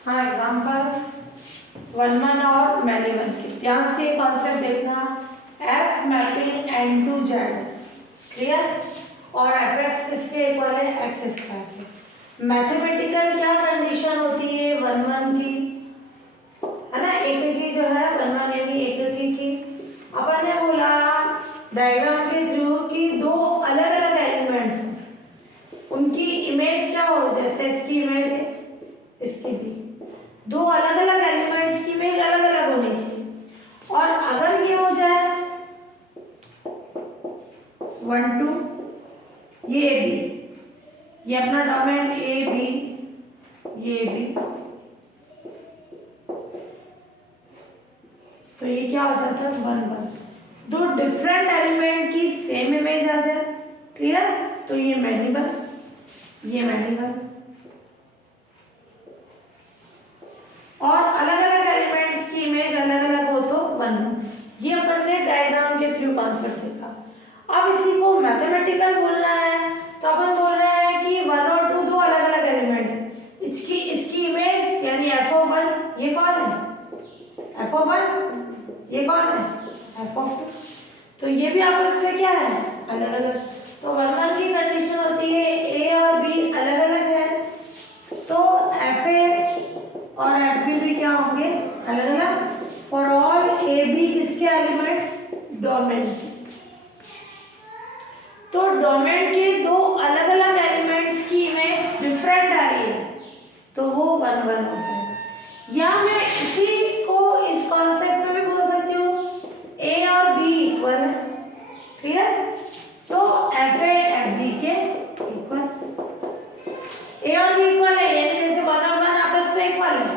हाँ, एग्जाम्पल्स 1 और many one के ध्यान से ये कॉन्सेप्ट देखना। F mapping N to Z, clear. और एफ एक्स किसके इक्वल है, एक्स स्क्वायर के। मैथमेटिकल क्या कंडीशन होती है 1 की, है ना, एक की जो है 1 यानी एक की। अपन ने बोला डायग्राम के थ्रू कि दो अलग अलग एलिमेंट्स हैं, उनकी इमेज क्या हो, जैसे इसकी इमेज है इसकी भी, दो अलग अलग एलिमेंट्स की इमेज अलग अलग होनी चाहिए। और अगर ये हो जाए 1 2, ये बी, ये अपना डोमेन ए बी, ये बी, तो ये क्या हो जाता है 1 1। दो डिफरेंट एलिमेंट की सेम इमेज आ जाए, क्लियर, तो ये मैनी वन, ये मैनी वन। और अलग अलग एलिमेंट्स की इमेज अलग अलग हो तो 1 1। ये अपन ने डायग्राम के थ्रू कॉन्सेप्ट देखा। अब इसी को मैथमेटिकल बोलना है तो अपन बोल रहे हैं कि 1 और 2 दो अलग अलग एलिमेंट है, इसकी इमेज यानी f(1) ये कौन है, f(1) ये कौन है, f(2), तो ये भी आपस में क्या है, अलग अलग। तो 1 1 की कंडीशन होती है ए और बी अलग अलग है, तो एफ ए और एफ बी भी क्या होंगे, अलग अलग। फॉर ऑल ए बी किसके एलिमेंट्स, डोमेन के। तो डोमेन के दो अलग अलग एलिमेंट्स की इमेज डिफरेंट आ रही है, तो वो 1 1 हो जाएगा। या मैं इसी को इस कॉन्सेप्ट में भी बोल सकती हूँ ए और बी इक्वल है, क्लियर, तो एफ ए एफ बी के इक्वल। ए और बी इक्वल है यानी जैसे 1 और 1 आपस में इक्वल है,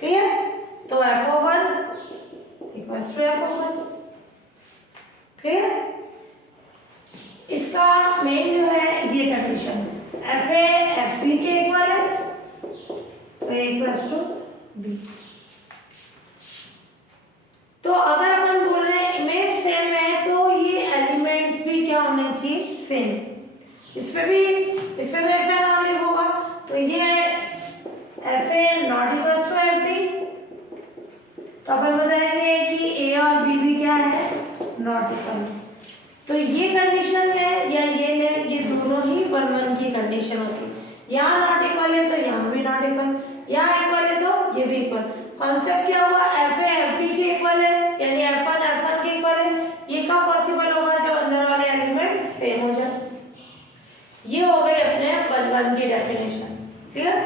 क्लियर, तो f(1) equals to f(1), clear. इसका मेन जो है ये condition, f a f b के इक्वल है तो ए इक्वल्स टू बी। तो अगर अपन बोल रहे हैं इमेज सेम है तो ये एलिमेंट्स भी क्या होने चाहिए, सेम। इसमें भी एफ ए नॉन लिव होगा, तो ये f a not equals to f b, तो अपन बताएंगे कि ए और बी भी क्या है, नॉट इक्वल। तो ये कंडीशन है या ये ले, ये दोनों ही 1 1 की कंडीशन होती है। यहाँ नॉट इक्वल है तो यहाँ भी नॉट इक्वल, यहाँ इक्वल है तो ये भी इक्वल। कॉन्सेप्ट क्या हुआ, एफ ए एफ बी के इक्वल है यानी f1 f1 के इक्वल है। ये कब पॉसिबल होगा, जब अंदर वाले एलिमेंट सेम हो जाए। ये हो गई अपने 1 1 की डेफिनेशन, क्लियर।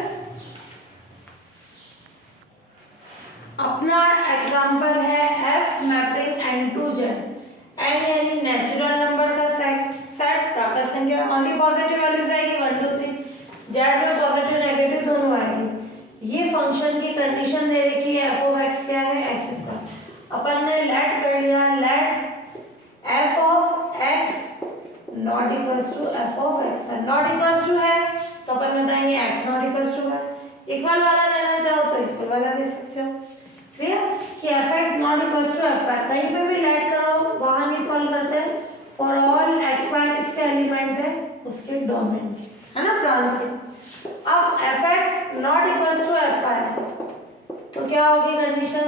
अपना एग्जांपल है f mapping N to Z. N यानी नेचुरल नंबर का सेट, प्राकृत संख्या ओनली पॉजिटिव वैल्यूज आएगी 1 2 3, जेड में पॉजिटिव नेगेटिव दोनों आएगी। ये फंक्शन की कंडीशन दे रखी है एफ ऑफ एक्स क्या है, एक्स स्क्वायर। अपन ने लेट कर लिया, let f of x not equals to f of x. Not equals to है तो अपन बताएंगे एक्स नॉट इक्वल्स टू है। इक्वल वाला लेना चाहो तो इक्वल वाला दे सकते हो, क्लियर, कि f x not equals to F y. कहीं पे भी लेट करो, वहां नहीं सॉल्व करते हैं। फॉर ऑल एक्स वाई किसके एलिमेंट है, उसके डोमेन के, है ना, फ्रांस के। अब f x not equals to F y तो क्या होगी condition,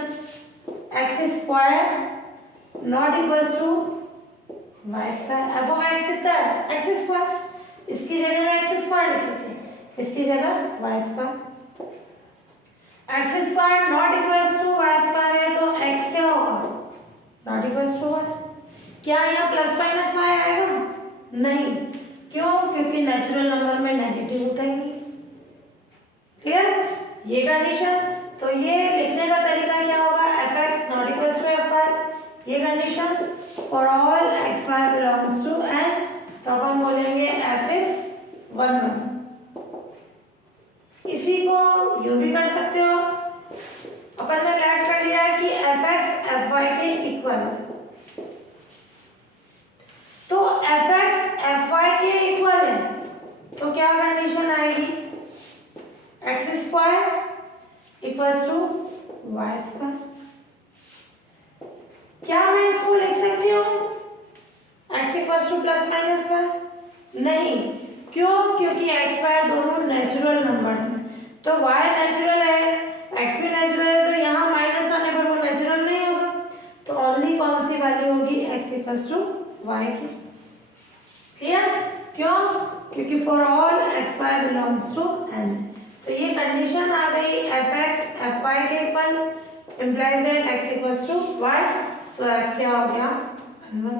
x square not equals to y square. F of x कितना है, एक्स स्क्वायर, इसकी जगह में एक्स स्क्वायर लिख सकते हैं, इसकी जगह y square. X square not equals to y square है तो एक्स क्या होगा, नॉट इक्वल्स टू वाई। क्या यहाँ प्लस माइनस वाई आएगा, नहीं, क्यों, क्योंकि नेचुरल नंबर में नेगेटिव होता ही नहीं, क्लियर, ये कंडीशन। तो ये लिखने का तरीका क्या होगा, F x not equals to F Y, ये condition. For all x Y belongs to N, तो अपन बोलेंगे एफ इज 1 1। इसी को यू भी कर सकते हो, अपन ने लेट कर लिया है कि एफ एक्स एफ वाई के इक्वल है, तो एफ एक्स एफ वाई के इक्वल है तो क्या कंडीशन आएगी, x square equals to y square. क्या मैं इसको लिख सकती हूँ x equals to plus minus y, नहीं, क्यों, क्योंकि एक्स वाई दोनों नेचुरल नंबर्स हैं। तो y नेचुरल है, x भी नेचुरल है, तो यहाँ माइनस आने पर वो नेचुरल नहीं होगा, तो ओनली कौन सी वैल्यू होगी, x इक्वल्स टू y की। क्लियर? क्यों? क्योंकि for all x Y belongs to n। तो ये कंडीशन आ गई एफ एक्स एफ वाई के equal implies that x equals to y। तो f क्या हो गया, n1।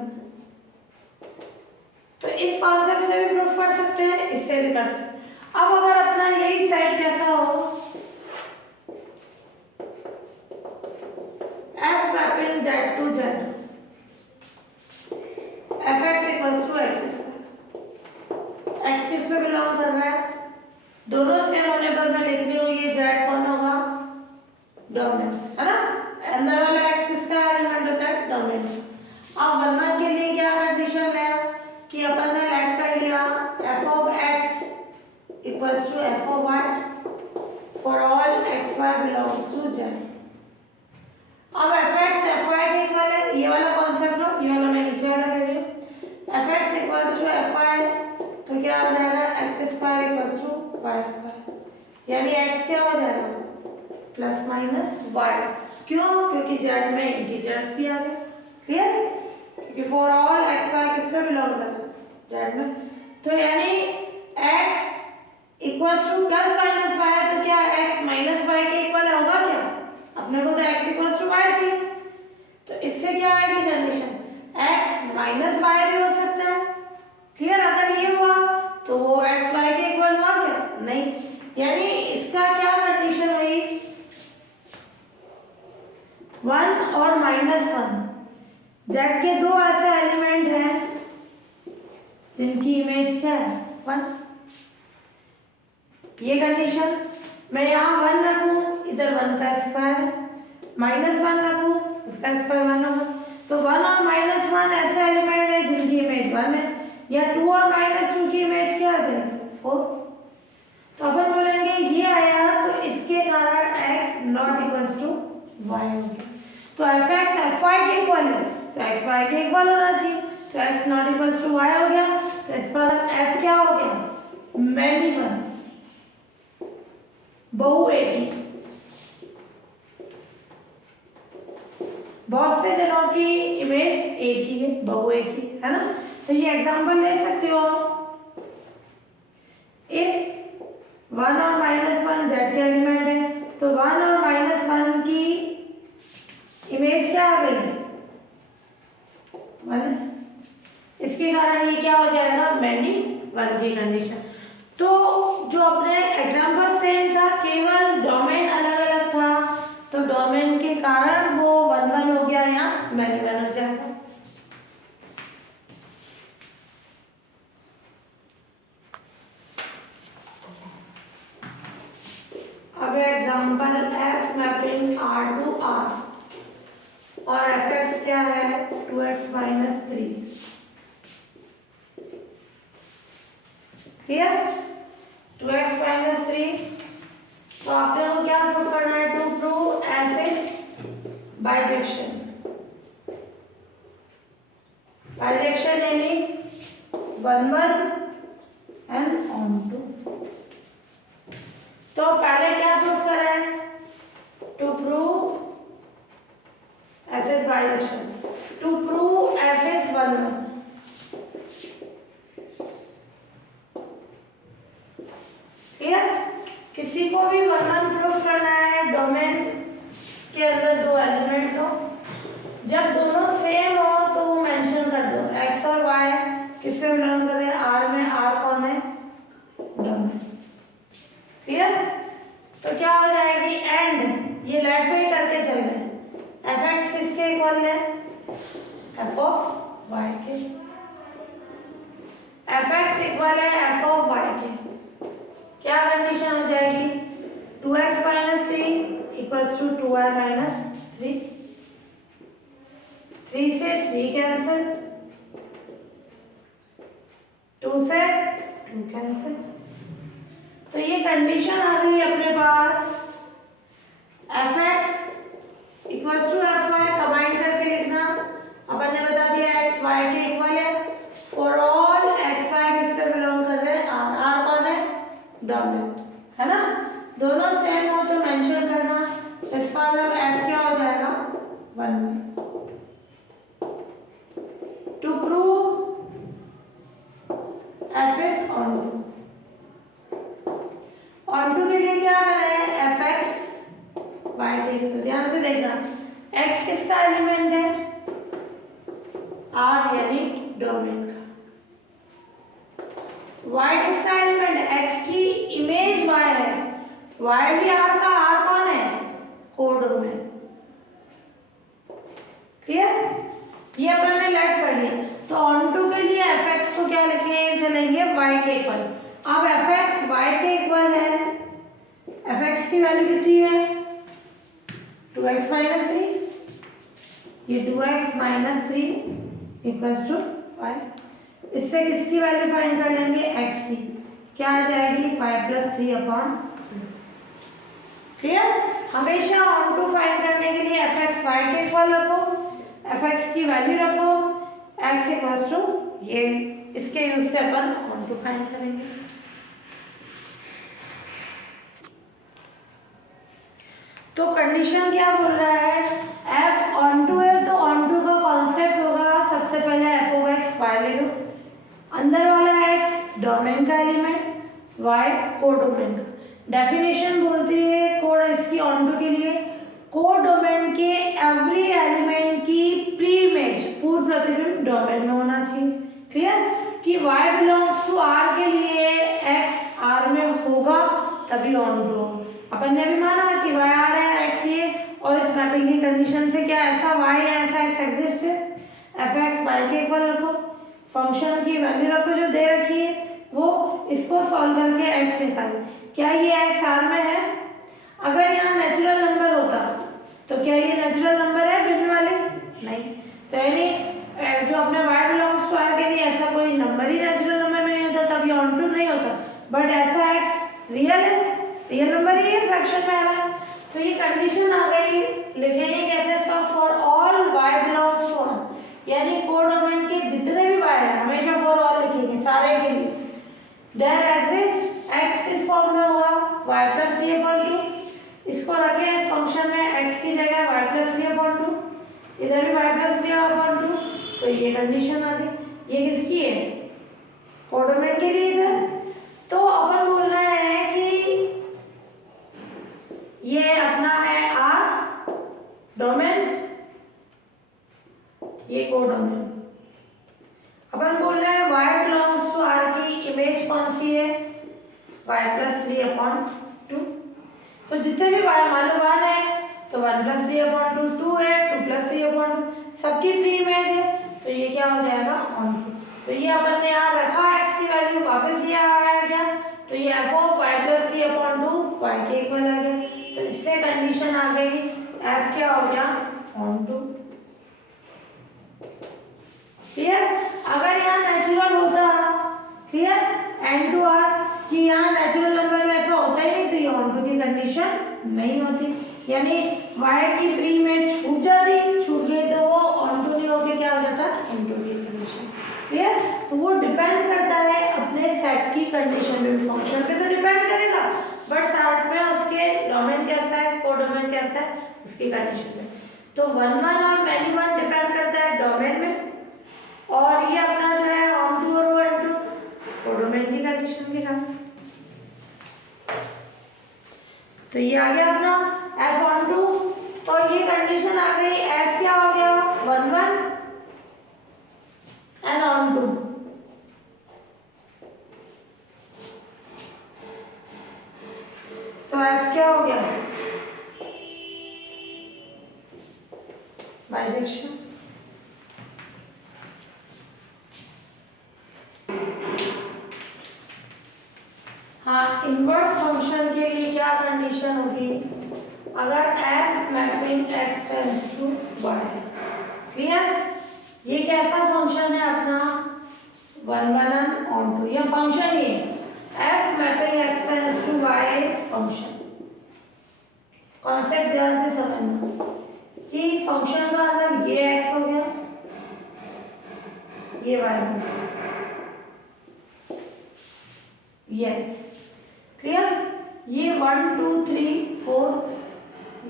तो इस कॉन्सेप्ट से भी प्रूफ कर सकते हैं, इससे भी कर सकते हैं। अब अगर अपना यही सेट कैसा हो, f mapping z to z, f x equals to x square, x किस में बिलोंग कर रहा है, दोनों सेम होने पर मैं लिख रही हूँ ये z कौन होगा, डोमिनेंट है ना, अंदर वाला x किसका एलिमेंट होता है, डोमिनेंट। अब वन के लिए क्या कंडीशन है कि अपन ने लेट कर लिया f of x equals to f of y for all x y belongs to z। अब एफ एक्स एफ वाई के इक्वल है, ये वाला कॉन्सेप्ट लो, ये वाला मैं नीचे वाला ले रही हूँ, f x equals to F y, तो क्या हो जाएगा, x square equals to y square, यानी एक्स क्या हो जाएगा, प्लस माइनस वाई। क्यों? क्योंकि जेड में इंटीजर्स भी आ गए। क्लियर? क्योंकि फॉर ऑल एक्स वाई किस पे बिलोंग कर रहा है, जेड में, तो यानी x equals to plus minus y, तो क्या एक्स माइनस वाई के इक्वल होगा क्या, अपने को तो x इक्वल्स टू वाई चाहिए, तो इससे क्या आएगी कंडीशन, x माइनस वाई भी हो सकता है। क्लियर? अगर ये हुआ तो वो x y के इक्वल हुआ क्या, नहीं, यानी इसका क्या कंडीशन हुई, 1 और -1, z के दो ऐसे एलिमेंट हैं जिनकी इमेज क्या है, 1। ये कंडीशन मैं यहाँ 1 रखूँ, इधर 1 का स्क्वायर है, -1 रखूँ, इसका स्क्वायर 1 होगा, तो 1 और -1 ऐसे एलिमेंट है जिनकी इमेज 1 है, या 2 और -2 की इमेज क्या आ जाएगी, 4। तो अपन बोलेंगे ये आया, तो इसके कारण x not equals to y हो गया, तो एफ एक्स एफ वाई के इक्वल है, तो एक्स वाई के इक्वल होना चाहिए, तो x not equals to y हो गया, तो इसका f क्या हो गया, मैनी वन, बहु एक ही, बहुत से जनों की इमेज एक ही है, बहु एक ही है ना। तो ये एग्जांपल ले सकते हो, इफ 1 और -1 z के एलिमेंट है, तो 1 और -1 की इमेज क्या आ गई, 1, इसके कारण ये क्या हो जाएगा, मैनी वन की कंडीशन। तो जो अपने एग्जांपल सेम था, केवल डोमेन अलग अलग था, तो डोमेन के कारण वो 1 1 हो गया, यहाँ मैनी वन हो जाएगा। अब example f mapping R to R, और एफ एक्स क्या है, 2x - 3। क्लियर? 2x - 3, तो आपने को क्या प्रूव करना है, to prove f is bijection. Bijection यानी 1 1 एंड ऑन टू। तो पहले क्या प्रूव करा है, to prove f is bijection, to prove f is 1 1। Clear? किसी को भी 1 1 प्रूव करना है, डोमेन के अंदर दो एलिमेंट हो, जब दोनों सेम हो तो वो मेंशन कर दो, x और y किस पे बिलोंग कर रहे हैं, r में, r कौन है, डोमेन। क्लियर? तो क्या हो जाएगी, एंड ये लेट पे ही करके चल रहे हैं, एफ एक्स किसके इक्वल है, एफ ऑफ वाई के, एफ एक्स इक्वल है एफ ऑफ वाई के, क्या कंडीशन हो जाएगी, 2x - 3 इक्वल्स टू 2y - 3, 3 से 3 कैंसिल, 2 से 2 कैंसिल, तो ये कंडीशन आ गई अपने पास, F x equals to F Y combine करके लिखना, अपन ने बता दिया एक्स वाई के इक्वल है, फॉर ऑल एक्स वाई किस पे बिलोंग कर रहे हैं, आर, आर कौन है, डोमेन है ना, दोनों ऑन टू के लिए क्या कर रहे हैं, एफ एक्स वाई के इक्वल, ध्यान से देखना, एक्स किसका एलिमेंट है, आर यानी डोमेन का, वाई किसका एलिमेंट है, एक्स की इमेज वाई है, वाई भी आर का, आर कौन है, कोडोमेन। क्लियर, ये अपन ने लेट पढ़ लिया। तो ऑन टू के लिए एफ एक्स को क्या लिखे चलेंगे, वाई के इक्वल। अब एफ एक्स वाई के इक्वल है, एफ एक्स की वैल्यू कितनी है, 2x माइनस 3, ये 2x minus 3 equals to Y. इससे किसकी वैल्यू फाइंड कर लेंगे, x की, क्या आ जाएगी, y प्लस 3/2। क्लियर, हमेशा ऑन टू फाइंड करने के लिए एफ एक्स वाई के इक्वल रखो, एफ एक्स की वैल्यू रखो, x इक्वल्स टू ये, इसके यूज से अपन ऑन टू फाइंड करेंगे। तो कंडीशन क्या बोल रहा है, f ऑन टू है, तो ऑन टू का कॉन्सेप्ट होगा, सबसे पहले f ऑफ x y ले लो, अंदर वाला x डोमेन का एलिमेंट, y कोडोमेन का। डेफिनेशन बोलती है कोड इसकी ऑन टू के लिए, कोडोमेन के एवरी एलिमेंट की प्री इमेज, पूर्व प्रतिबिंब डोमेन में होना चाहिए। क्लियर, कि y बिलोंग्स टू r के लिए x r में होगा तभी ऑन टू होगा। अपन ने भी माना कि y आ रहा है, x ये, और इस मैपिंग की कंडीशन से क्या ऐसा y है, ऐसा x एग्जिस्ट है, एफ एक्स वाई के इक्वल रखो, फंक्शन की वैल्यू रखो जो दे रखी है वो, इसको सॉल्व करके x निकालो। क्या ये x r में है, अगर यहाँ नेचुरल नंबर होता तो क्या ये नेचुरल नंबर है भिन्न वाले, नहीं, तो यानी जो अपने y बिलोंग्स टू r के लिए ऐसा कोई नंबर ही नेचुरल नंबर में नहीं होता, तब ये ऑन टू नहीं होता। बट ऐसा x रियल है, रियल नंबर ही है, फ्रैक्शन में आ रहा है, तो ये कंडीशन आ गई। लिखेंगे कैसे, सब for all y belongs to r, यानी कोडोमेन के जितने भी y है हमेशा फॉर ऑल लिखेंगे, सारे के लिए। देयर एग्जिस्ट x किस फॉर्म में होगा, y प्लस 3/2, इसको रखें इस फंक्शन में x की जगह y प्लस 3/2, इधर भी y प्लस 3/2, तो ये कंडीशन आ गई। ये किसकी है, कोडोमेन के लिए इधर। तो अपन बोल रहे हैं कि ये अपना है R डोमेन, ये कोडोमेन। अपन बोल रहे हैं y बिलोंग्स टू R की इमेज कौन सी है, y प्लस 3/2। तो जितने भी y मान लो 1 है तो 1 प्लस 3/2, 2 है 2 प्लस 3/2, सबकी प्री इमेज है, तो ये क्या हो जाएगा, ऑन टू। तो ये अपन ने यहाँ रखा x की वैल्यू, वापस ये आया क्या, तो ये f of y plus 3/2 y के इक्वल आ गया। तो इससे कंडीशन आ गई, f क्या हो गया, ऑन टू। क्लियर, अगर यहाँ नेचुरल होता, क्लियर, एन टू आर, कि यहाँ नेचुरल नंबर में ऐसा होता ही नहीं, तो ये ऑन टू की कंडीशन नहीं होती, यानी y की प्री इमेज छूट जाती, छूट गई तो वो ऑन टू नहीं होके क्या हो जाता, एन टू की कंडीशन। क्लियर, तो वो डिपेंड करता है अपने सेट की कंडीशन में, फंक्शन पे तो डिपेंड करेगा, बट सेट में उसके डोमेन कैसा है, कोडोमेन कैसा है, उसकी कंडीशन में। तो 1 1 और मैनी 1 डिपेंड करता है डोमेन में, और ये अपना जो है ऑन टू और एन टू कोडोमेन की कंडीशन के साथ। तो ये आ गया अपना f ऑन टू, तो ये कंडीशन आ गई, f क्या हो गया, 1 1 and onto. So f क्या हो गया, बाइजेक्शन। हाँ, इनवर्स फंक्शन के लिए क्या कंडीशन होगी, अगर f mapping x tends to y है। क्लियर, ये कैसा फंक्शन है अपना, 1 1 ऑन टू, ये फंक्शन ही है, f mapping x tends to y is function. Concept ध्यान से समझना कि फंक्शन का मतलब ये x हो गया, ये y हो गया, ये क्लियर, ये 1 2 3 4,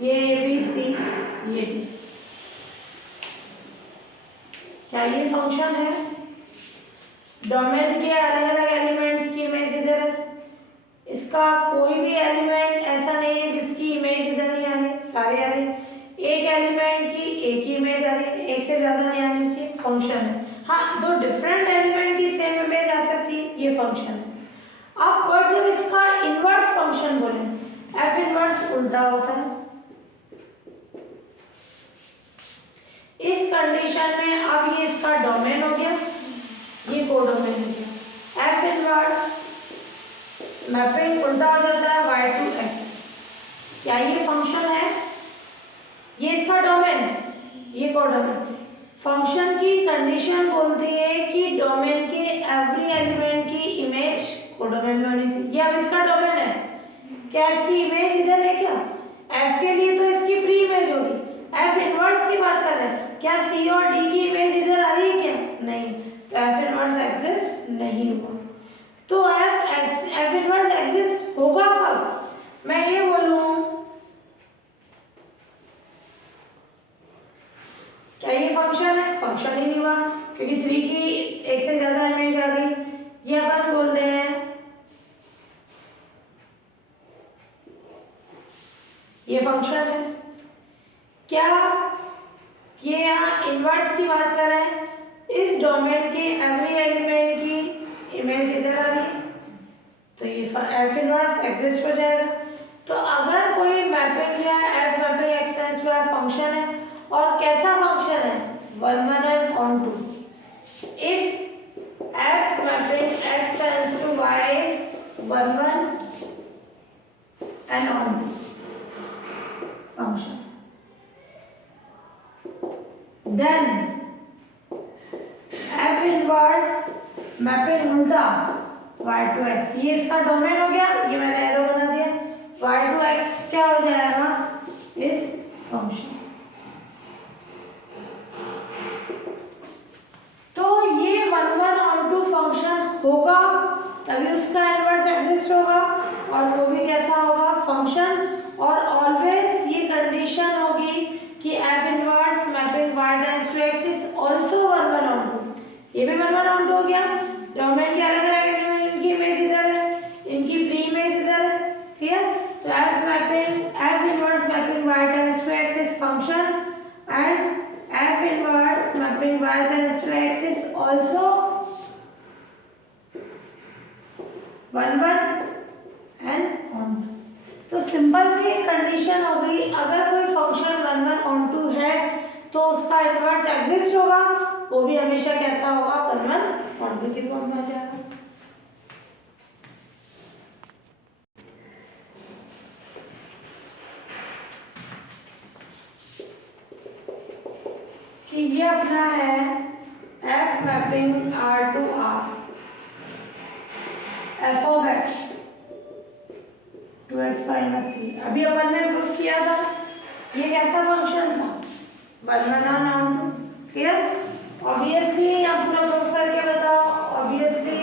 ये ABC, ये D, क्या ये फंक्शन है, डोमेन के अलग अलग एलिमेंट्स की इमेज इधर है, इसका जिसका कोई भी एलिमेंट ऐसा नहीं है जिसकी इमेज इधर नहीं आ रही, सारे आ रहे। एक एलिमेंट की एक ही इमेज आ रही है, एक से ज़्यादा नहीं आनी चाहिए, फंक्शन है। हाँ, दो डिफरेंट एलिमेंट की सेम इमेज आ सकती है, ये फंक्शन है। अब बट जब इसका इनवर्स फंक्शन बोले, एफ इनवर्स उल्टा होता है। इस कंडीशन में अब ये इसका डोमेन हो गया, ये कोडोमेन हो गया। एफ इनवर्स मैपिंग उल्टा हो जाता है y टू x। क्या ये फंक्शन है? ये इसका डोमेन, ये कोडोमेन। फंक्शन की कंडीशन बोलती है कि डोमेन के एवरी एलिमेंट की इमेज कोडोमेन में होनी चाहिए। ये अब इसका डोमेन है, क्या इसकी इमेज इधर है क्या? f के लिए तो इसकी प्री इमेज होगी। f इनवर्स की बात कर रहे हैं, क्या c और d की इमेज इधर आ रही है क्या? नहीं, तो f इनवर्स एग्जिस्ट नहीं हुआ। तो f इनवर्स एग्जिस्ट होगा कब? मैं ये बोलूं, क्या ये फंक्शन है? फंक्शन ही नहीं हुआ, क्योंकि 3 की एक से ज्यादा इमेज आ गई। ये अपन बोलते हैं ये फंक्शन है। क्या ये यहाँ इनवर्स की बात कर रहे हैं, इस डोमेन के एवरी एलिमेंट की इमेज इधर आ रही है, तो ये एफ इनवर्स एग्जिस्ट हो जाएगा। तो अगर कोई मैपिंग जो है f mapping x tends to f function है, और कैसा फंक्शन है? 1 1 and on 2। If f mapping x tends to y is 1 1 and on 2 function, then f inverse mapping उल्टा y टू x, ये इसका डोमेन हो गया, ये मैंने एरो बना दिया। y टू x क्या हो जाएगा? इस फंक्शन। तो ये 1 1 on 2 फंक्शन होगा, तभी उसका इनवर्स एग्जिस्ट होगा, और वो भी कैसा होगा? फंक्शन। और ऑलवेज ये कंडीशन होगी कि f inverse mapping y tends to x is also 1 1 on 2। ये भी 1 1 on 2 हो गया। डोमेन के अलग-अलग एलिमेंट, इनकी इमेज इधर है, इनकी प्री इमेज इधर है, ठीक है? तो f inverse mapping y tends to x is function, and f inverse mapping y tends to x is also 1 1 and on 2। तो सिंपल सी कंडीशन हो गई, अगर कोई फंक्शन 1 1 on 2 है तो उसका इनवर्स एग्जिस्ट होगा, वो भी हमेशा कैसा होगा? 1 1 on 2 की फॉर्म में आ जाएगा। कि ये अपना है f mapping r to r, f of x 2x minus 3। अभी अपन ने प्रूफ किया था, ये कैसा फंक्शन था? 1 1 on 2, क्लियर? ऑब्वियसली आप पूरा प्रूफ करके बताओ। ऑब्वियसली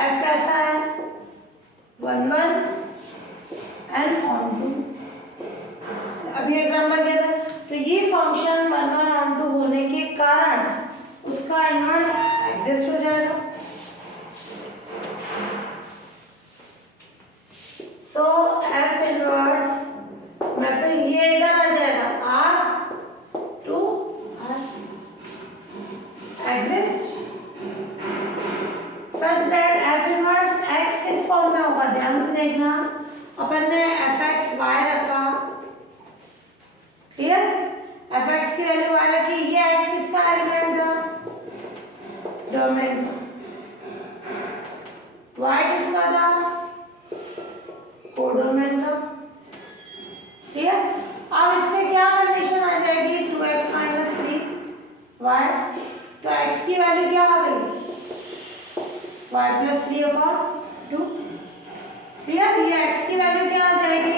f कैसा है? 1 1 and on 2। अभी एग्जांपल दिया था, तो ये फंक्शन 1 1 on 2 होने के कारण उसका इनवर्स एग्जिस्ट हो जाएगा। सो एफ इनवर्स मैपिंग ये इधर आ जाएगा r to r exist such that f inverse x किस फॉर्म में होगा? ध्यान से देखना, अपन ने fx y रखा, क्लियर? fx की वैल्यू y रखी, ये x किसका एलिमेंट था? डोमेन का। y किसका था? कोडोमेन का, क्लियर? अब इससे क्या कंडीशन आ जाएगी? 2x माइनस 3y, तो x की वैल्यू क्या आ गई? y plus 3/2, clear? ये x की वैल्यू क्या आ जाएगी?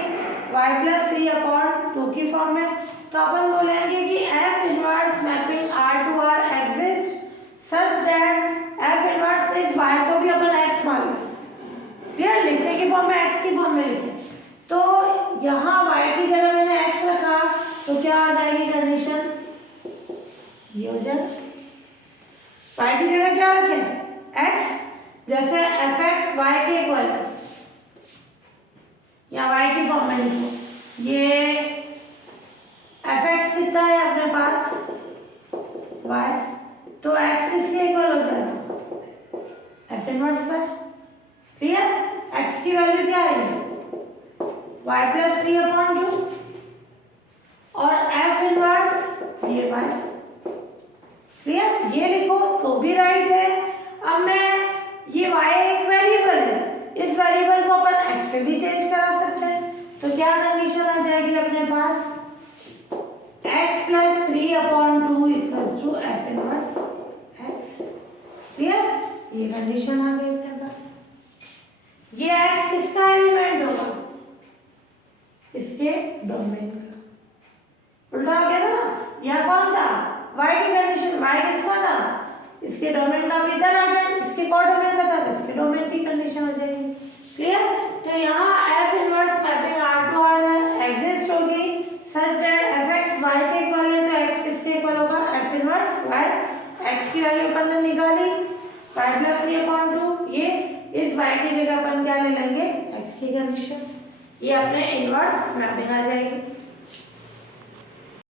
y प्लस 3/2 की फॉर्म में। तो अपन बोलेंगे कि f inverse mapping r to r exist such that f inverse is y को भी अपन x मान लें, क्लियर? लिखने की फॉर्म में x की फॉर्म में लिखें, तो यहाँ y की जगह मैंने x रखा, तो क्या आ जाएगी कंडीशन? ये हो जाएगा। y की जगह क्या रखें? x, जैसे एफ एक्स वाई के इक्वल है या वाई की फॉर्म में लिखो, ये एफ एक्स कितना है अपने पास वाई, तो एक्स किसके इक्वल हो जाएगा f inverse y. Clear? X की वैल्यू क्या है वाई प्लस 3/2 और एफ इनवर्स ये वाई। क्लियर? ये लिखो तो भी राइट है। अब मैं ये y एक वेरिएबल है, इस वेरिएबल को अपन x से भी चेंज करा सकते हैं, तो क्या कंडीशन आ जाएगी अपने पास x plus 3/2 equals to f inverse x। Clear? ये कंडीशन आ गई अपने पास। ये x किसका एलिमेंट होगा इसके डोमेन का। उल्टा हो गया ना, यह कौन था y की कंडीशन, y किसका था इसके डोमेन का, भी इधर आ गया इसके कोडोमेन का था, इसके डोमेन की कंडीशन हो जाएगी। क्लियर? तो यहाँ f इनवर्स मैपिंग R/R है एग्जिस्ट होगी सच दैट fx y के इक्वल है, तो x किसके इक्वल होगा f इनवर्स y। x की वैल्यू अपन ने निकाली y प्लस 3/2, ये इस y की जगह अपन क्या ले लेंगे x की कंडीशन, ये अपने इनवर्स मैपिंग आ जाएगी।